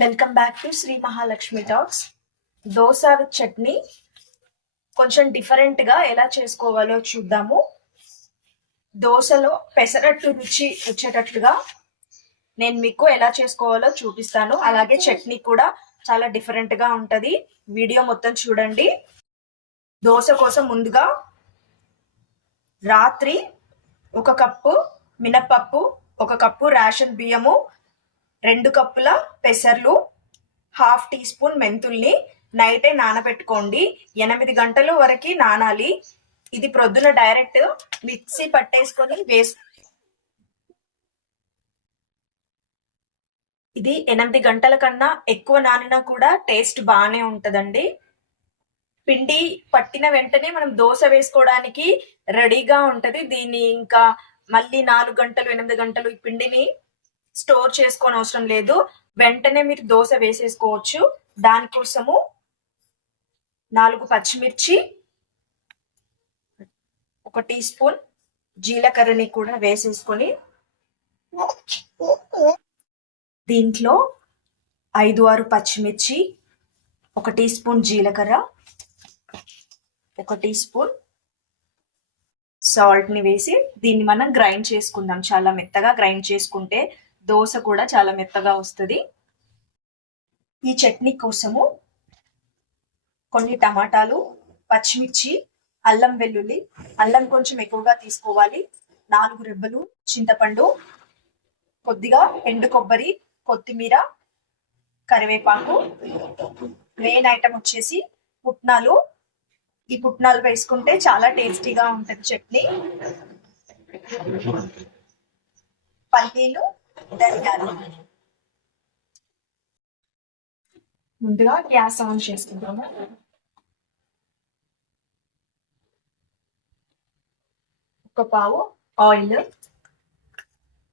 Welcome back to Shri Mahalakshmi talks. Dosa with chutney కొంచెం different గా ఎలా చేసుకోవాలో చూద్దాము. దోశలో పెసరట్టు రుచి వచ్చేటట్లుగా నేను మీకు ఎలా చేసుకోవాలో చూపిస్తాను. అలాగే చట్నీ కూడా చాలా డిఫరెంట్ గా ఉంటది. వీడియో మొత్తం చూడండి. దోశ కోసం ముందుగా రాత్రి 1 కప్పు మినపప్పు, 1 కప్పు రేషన్ బియ్యము, 2 కప్పుల పెసర్లు, 1/2 టీ స్పూన్ మెంతుల్ని నైటే నానబెట్టుకోండి. 8 గంటల వరకు నానాలి. ఇది ప్రొద్దున డైరెక్ట్ మిక్సీ పట్టేసుకొని ఇది 8 గంటల కన్నా ఎక్కువ నానినా కూడా టేస్ట్ బాగానే ఉంటదండి. పిండి పట్టిన వెంటనే మనం దోశ వేసుకోవడానికి రెడీగా ఉంటది. దీన్ని ఇంకా మళ్ళీ 4 గంటలు 8 గంటలు ఈ పిండిని స్టోర్ చేసుకోని అవసరం లేదు. వెంటనే మీరు దోశ వేసేసుకోవచ్చు. దానికోసము 4 పచ్చిమిర్చి, 1 టీ స్పూన్ జీలకర్రని కూడా వేసేసుకొని దీంట్లో 5-6 పచ్చిమిర్చి, 1 టీ స్పూన్ జీలకర్ర, 1 టీ స్పూన్ సాల్ట్ ని వేసి దీన్ని మనం గ్రైండ్ చేసుకుందాం. చాలా మెత్తగా గ్రైండ్ చేసుకుంటే దోశ కూడా చాలా మెత్తగా వస్తుంది. ఈ చట్నీ కోసము కొన్ని టమాటాలు, పచ్చిమిర్చి, అల్లం వెల్లుల్లి, అల్లం కొంచెం ఎక్కువగా తీసుకోవాలి, 4 రెబ్బలు చింతపండు, కొద్దిగా ఎండు కొబ్బరి, కొత్తిమీర, కరివేపాకు, మెయిన్ ఐటమ్ వచ్చేసి పుట్నాలు. ఈ పుట్నాలు వేసుకుంటే చాలా టేస్టీగా ఉంటుంది చట్నీ. పల్లీలు, ధనియాలు. ముందుగా గ్యాస్ ఆన్ చేసుకుంటాము. ఒక పావు ఆయిల్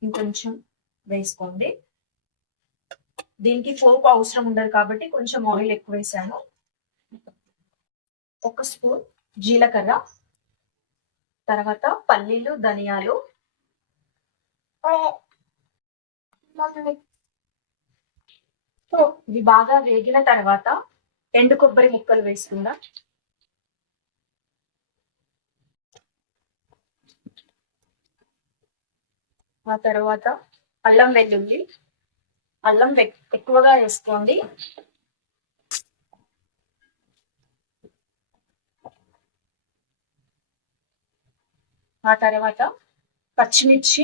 ఇంకొంచెం వేసుకోండి. దీనికి ఫోర్క్ అవసరం ఉండదు కాబట్టి కొంచెం ఆయిల్ ఎక్కువ వేసాను. 1 స్పూన్ జీలకర్ర, తర్వాత పల్లీలు, ధనియాలు, ఇవి బాగా వేగిన తర్వాత ఎండు కొబ్బరి ముక్కలు వేసుకుందాం. ఆ తర్వాత అల్లం వెల్లుల్లి, అల్లం ఎక్కువగా వేసుకోండి. ఆ తర్వాత పచ్చిమిర్చి,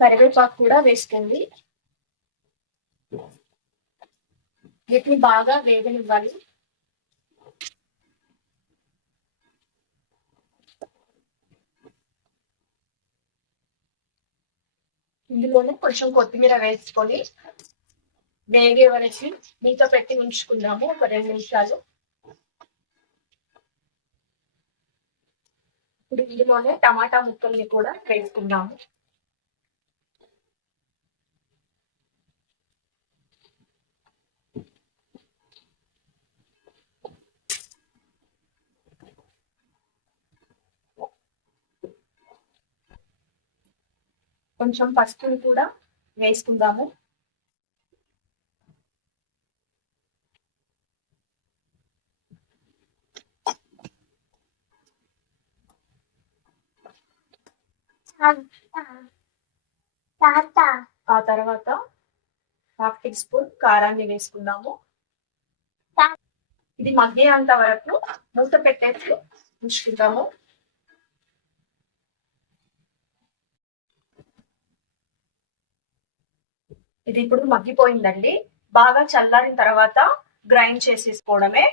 కరివేపాకు కూడా వేసుకోండి. వీటిని బాగా వేగనివ్వాలి. ఇందులోనే కొంచెం కొత్తిమీర వేసుకొని వేగే వరకు మూత పెట్టి ఉంచుకుందాము ఒక 2 నిమిషాలు. ఇప్పుడు ఇందులోనే టమాటా ముక్కల్ని కూడా వేసుకుందాము. కొంచెం పసుపుని కూడా వేసుకుందాము. ఆ తర్వాత 1/2 టీ స్పూన్ కారాన్ని వేసుకుందాము. ఇది మగ్గేంత వరకు మూత పెట్టేసి ఉంచుకుందాము. ఇది ఇప్పుడు మగ్గిపోయిందండి. బాగా చల్లారిన తర్వాత గ్రైండ్ చేసేసుకోవడమే.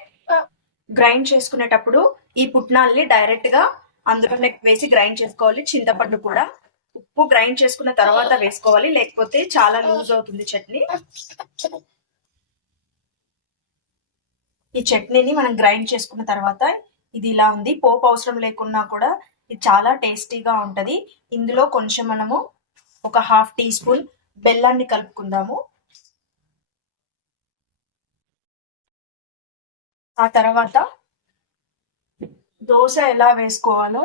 గ్రైండ్ చేసుకునేటప్పుడు ఈ పుట్నాల్ని డైరెక్ట్ గా అందులోనే వేసి గ్రైండ్ చేసుకోవాలి. చింతపండు కూడా ఉప్పు గ్రైండ్ చేసుకున్న తర్వాత వేసుకోవాలి, లేకపోతే చాలా లూజ్ అవుతుంది చట్నీ. ఈ చట్నీని మనం గ్రైండ్ చేసుకున్న తర్వాత ఇది ఇలా ఉంది. పోపు అవసరం లేకున్నా కూడా ఇది చాలా టేస్టీగా ఉంటది. ఇందులో కొంచెం మనము ఒక 1/2 టీ స్పూన్ బెల్లాన్ని కలుపుకుందాము. ఆ తర్వాత దోశ ఎలా వేసుకోవాలో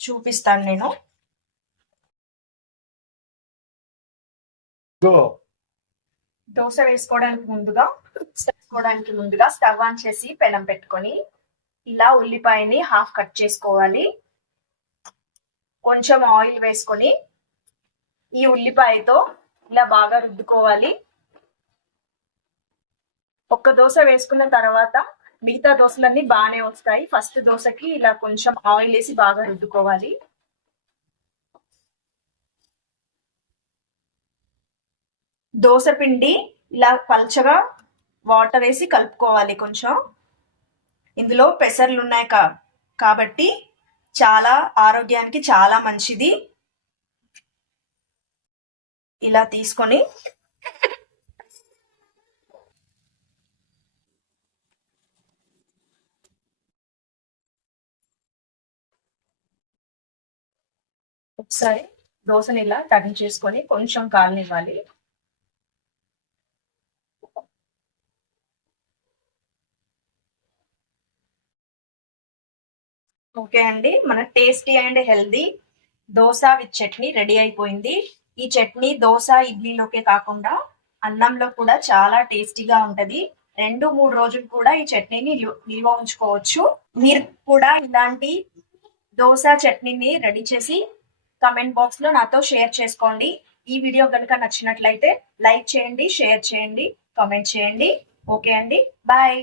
చూపిస్తాను నేను. దోశ వేసుకోవడానికి ముందుగా స్టవ్ ఆన్ చేసి పెనం పెట్టుకొని ఇలా ఉల్లిపాయని హాఫ్ కట్ చేసుకోవాలి. కొంచెం ఆయిల్ వేసుకొని ఈ ఉల్లిపాయతో ఇలా బాగా రుద్దుకోవాలి. ఒక్క దోశ వేసుకున్న తర్వాత మిగతా దోశలన్నీ బాగానే వస్తాయి. ఫస్ట్ దోశకి ఇలా కొంచెం ఆయిల్ వేసి బాగా రుద్దుకోవాలి. దోశ పిండి ఇలా పల్చగా వాటర్ వేసి కలుపుకోవాలి. కొంచెం ఇందులో పెసర్లు ఉన్నాయి కాబట్టి చాలా ఆరోగ్యానికి చాలా మంచిది. ఇలా తీసుకొని ఒకసారి దోశని ఇలా టర్న్ చేసుకొని కొంచెం కాలనివ్వాలి. ఓకే అండి, మన tasty and healthy dosa with chutney ready అయిపోయింది. ఈ చట్నీ దోశ ఇడ్లీలోకే కాకుండా అన్నంలో కూడా చాలా టేస్టీగా ఉంటది. 2-3 రోజులు కూడా ఈ చట్నీని నిల్వ ఉంచుకోవచ్చు. మీరు కూడా ఇలాంటి దోశ చట్నీని రెడీ చేసి కమెంట్ బాక్స్ లో నాతో షేర్ చేసుకోండి. ఈ వీడియో కనుక నచ్చినట్లయితే లైక్ చేయండి, షేర్ చేయండి, కామెంట్ చేయండి. ఓకే అండి, బాయ్.